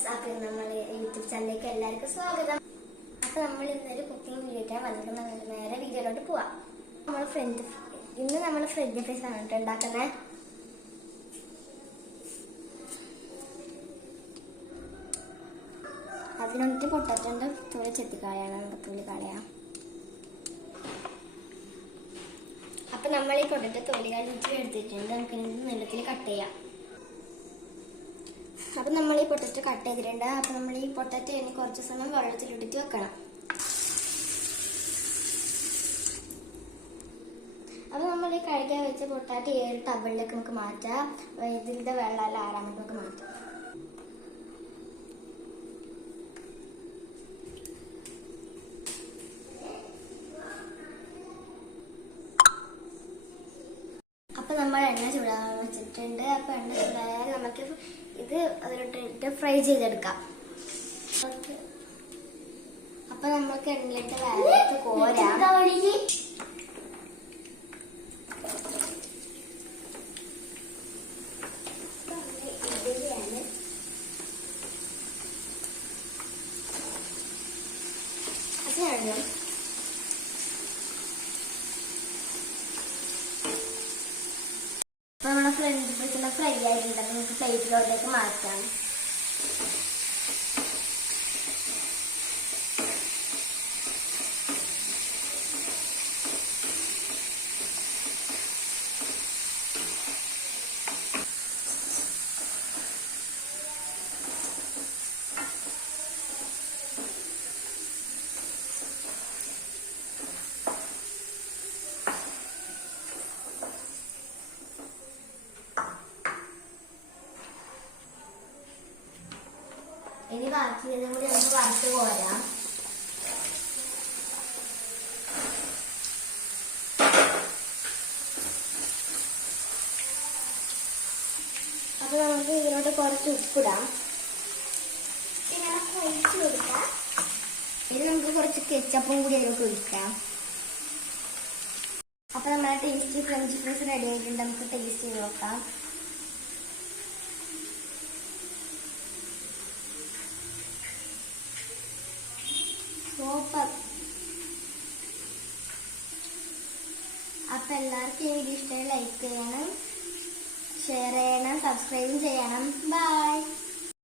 Friends, അപ്പോൾ നമ്മളെ YouTube ചാനലിലേക്ക് എല്ലാവർക്കും സ്വാഗതം. അപ്പോൾ നമ്മൾ ഇന്നൊരു കുക്കിംഗ് വീഡിയോ വന്നിട്ട് നേരെ വീഡിയോയിലോട്ട് പോവാം. ഇന്ന് നമ്മൾ ഫ്രഞ്ച് ഫ്രൈസ് ആണ് ഉണ്ടാക്കുന്നത്. അതിനൊന്നിട്ട് പൊട്ടാറ്റോന്റെ തൊലി ചെത്തിക്കളയാണ്, നമുക്ക് തൊലി കളയാം. അപ്പൊ നമ്മൾ ഈ പൊട്ടാറ്റോ തൊലി കളിച്ച് എടുത്തിട്ടുണ്ട്. നമുക്ക് നീളത്തിൽ കട്ട് ചെയ്യാം. അപ്പൊ നമ്മൾ ഈ പൊട്ടാറ്റോ കട്ട് ചെയ്തിട്ടുണ്ട്. അപ്പൊ നമ്മൾ ഈ പൊട്ടാറ്റോ ഇനി കുറച്ച് സമയം വെള്ളത്തിലിട്ടിട്ട് വെക്കണം. അപ്പൊ നമ്മൾ ഈ കഴിക്കാൻ വെച്ച പൊട്ടാറ്റോ ഈ ടബിളിലേക്ക് നമുക്ക് മാറ്റാം. ഇതിന്റെ വെള്ളം ആറാൻ നമുക്ക് മാറ്റാം. അപ്പൊ നമ്മൾ എണ്ണ ചൂടാൻ വെച്ചിട്ടുണ്ട്. അപ്പൊ എണ്ണ ചൂടായാൽ നമുക്ക് ഇത് അതിലോട്ട് ഫ്രൈ ചെയ്തെടുക്കാം. അപ്പൊ നമ്മൾക്ക് എണ്ണയിലിട്ട് വേഗത്ത് കോരാം. അതിനാണ് അപ്പൊ നമ്മുടെ ഫ്രഞ്ച് ഫ്രൈസ് ഫ്രൈ ആയിട്ടുണ്ട്. നമുക്ക് പ്ലേറ്റിലോട്ടേക്ക് മാറ്റാം. ഇനി ബാക്കിയുള്ളതും കൂടി നമുക്ക് വറുത്ത് പോരാം. അപ്പൊ നമുക്ക് ഇതിനോട്ട് കുറച്ച് ഉപ്പിടാം. ഒഴിച്ചു കൊടുക്കാം. ഇനി നമുക്ക് കുറച്ച് കെച്ചപ്പും കൂടി അതിലോട്ട് ഒഴിക്കാം. അപ്പൊ നമ്മുടെ ടേസ്റ്റി ഫ്രഞ്ച് ഫ്രൈസ് റെഡി ആയിട്ടുണ്ട്. നമുക്ക് ടേസ്റ്റ് ചെയ്ത് നോക്കാം. സൂപ്പർ. അപ്പൊ എല്ലാവർക്കും ഈ വീഡിയോ ഇഷ്ടമായി ലൈക്ക് ചെയ്യണം, ഷെയർ ചെയ്യണം, സബ്സ്ക്രൈബ് ചെയ്യണം. ബൈ.